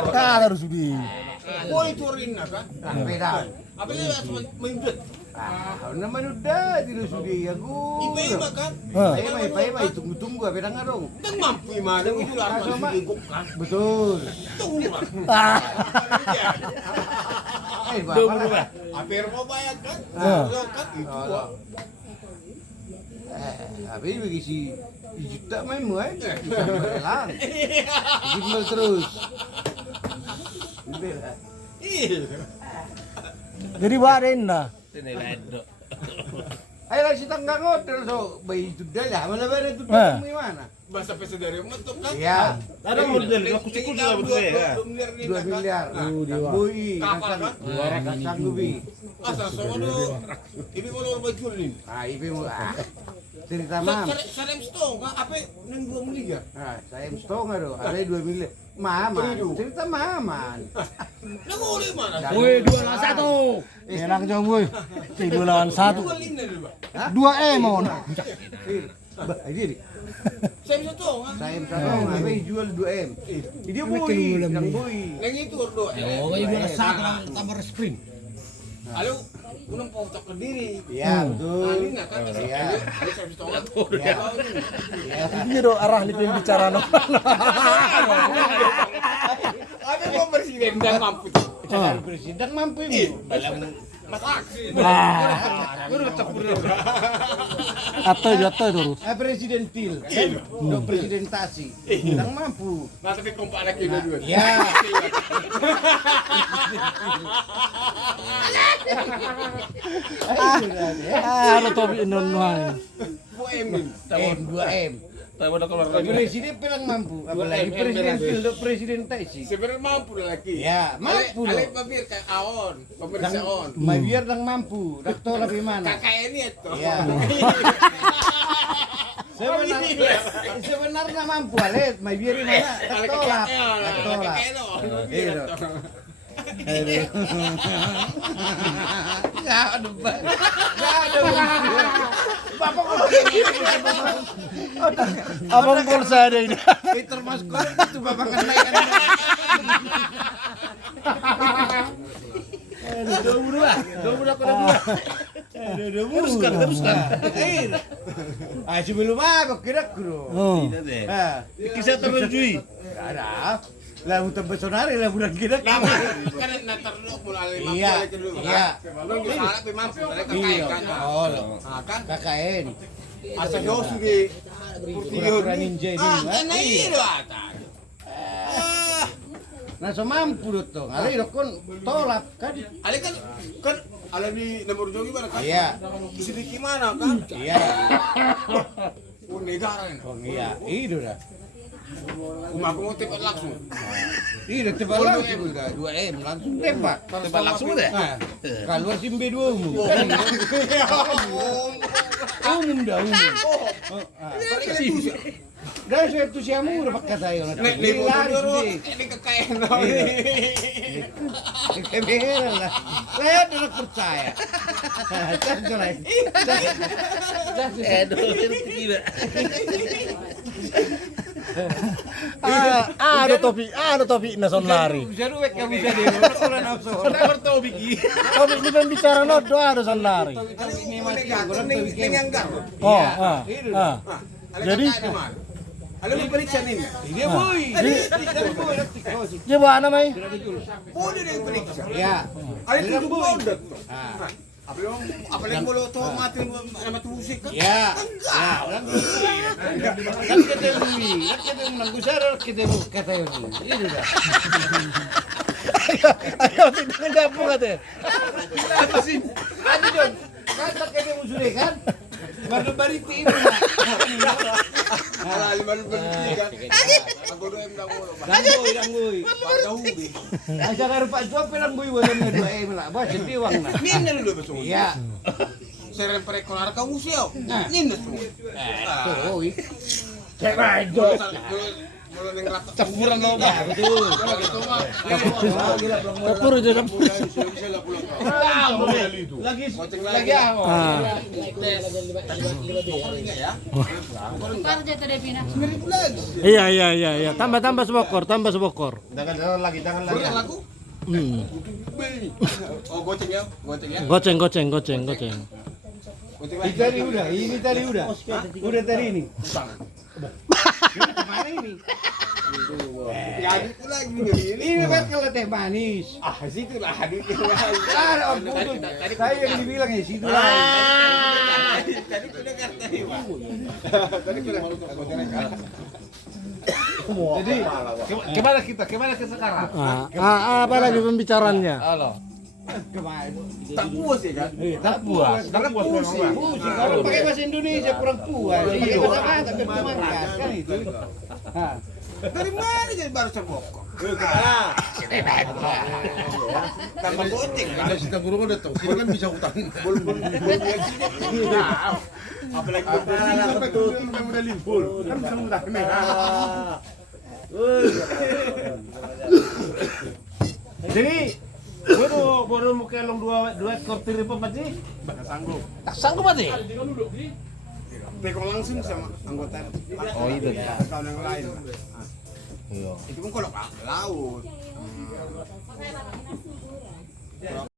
Kata harus sudi. Oh itu rinna kan? Beda. Apa dia main Naman udah di sudi aku. Iba kan? Iba tunggu apa dah ngarong. Dan mampu mana itu lah kan? Betul. Tunggu lah. Bapak. Apa yang mau bayar kan? Kan itu. Apa ini bagi si juta main mu aja. Hilang. Gimbal terus. Jadi warin dah. Ayo lah si tangga ngotel so bayi itu dah lah. Mana mana itu dah gimana? Bahasa pesa dari mentok kan? Iya. Ada model aku cikul sudah betul ya. 2 miliar. Bui, sanggupi. Asal semua tu. Ibu mau bajul ni. Ibu mau cerita mam. Sarem stong apa nang 2 miliar? Saya stong aduh, ada 2 miliar. Mama, cerita maman. Nang oleh mana? Woi 2 lawan 1. Enak jong woi. 2 lawan 1. 2 mon. Ini. Sarem stong Saya stong, apa jual 2M. Dia bui, yang bui. Nang itu ordo. Oh, kayak 2 lawan 1 tambah sprint. Halo, unang pautak ke diri. Iya, betul. Alin na kan? Iya. Ada sarem stong. Ini do arah ni pembicara no. Ada mau presiden dan mampu. Presiden mampu ini. Masak. Atau terus. Presiden til, do presidentasi. Yang mampu. Masa di kompak lagi dua. Ya. Ano to inunuhan. 2M. Presiden bilang mampu, apalagi presiden til do presiden tasi. Sebenarnya mampu lagi. Ya, mampu loh. Alay pabir kay aon, pemerintah on. Biar lang mampu, dakto lebih mana? Kakak ini itu. Ya. Sebenarnya mampu alet, biar mana? Dakto lah. Dakto lah. Iya. Enggak ada. Bapak Abang pulsa ada ini. termasuk itu bapak kenaikan. Teruskan. Sebelum apa kira-kira? Kisah terujui. Ada. Lah utang besonari lah bulan kira. Kan natarlo mulai mampu Iya. lagi dulu. Iya. Belum salah pe mampu, kakak kan. Oh, Kan KKN. asa jauh sudah Pura-pura ninja ini. kan itu ata. Nah, so mampu to. Ngali kon tolak kan. Ale kan ala di nomor jogi mana kan? Iya. Sedikit mana kan? Iya. Oh negara ini. Oh iya, itu dah. Aku mau tembak langsung. Iya, tebak langsung udah 2M langsung tembak. Tembak langsung deh. Nah, keluar simbe 2 umum. Kan umum dah umum. Dan saya tu siamu udah pakai saya. Nek ini kekayaan. Kebeheran lah. Saya udah percaya. Jangan lain. Ada topi nason lari. Bisa duit kamu bisa deh. Orang nafsu. Topi ini pembicara no do ada son lari. Ini masih Ini enggak. Jadi Ada periksa ini. dia boy. dia bawa nama mai. Boleh dia periksa. Ya. Ada itu bodoh. Apalagi kalau tuh mati nama musik kan? Ya. Kan kita beli, kan kita menggusar kita kata ini. Ini dah. Ayo tidak gabung katanya. Apa sih? Aduh John, kan kita musuh kan? Baru bariti ini. Ala baru berhenti kan? Aku doa yang bilang Langgoy. jauh bi. Aja karo Pak Juan pelang boy wae 2M lah. Bah jadi uang nah. Minna dulu besok. Iya. Seren perekolar kau museo. Minna semua. Tuh, oi. Cek aja. Mulai yang rata. Campuran lomba. Betul. Kalau gitu mah. Dapur aja dapur. Bisa nggak pulang kau? Lagi Goceng lagi ah. Ah. Baru jatuh deh Pina. Iya. Tambah sebokor. Jangan lagi. Yang laku? Oh goceng ya? Goceng. Goceng Ini tadi udah, udah tadi ini. Kemana ini? Jadi pula Ini kan kalau teh manis. Ah situ lah hadit. Ah, saya yang dibilang ya situ lah. Tadi sudah kata Tadi sudah Jadi Gimana kita sekarang? Apa lagi pembicaraannya? Halo. kemarin. tak puas ya kan? Tak puas. Karena pusing. Pusing kalau pakai bahasa Indonesia kurang puas. Pakai bahasa Batak bersemangat kan itu. Hah. Dari mana jadi baru terbokok? Tanpa goceng kan? Ada kita guru udah tahu, kita kan bisa utangin. Apalagi sampai turun sampai modal limpul, kan bisa ngutangin. Jadi, baru mau kelong dua ekor tiri apa sih? Bakal sanggup. Tak sanggup mati. Pekong langsung sama anggota. Oh, itu. Tahun yang lain. Iya. Itu pun kalau ke laut.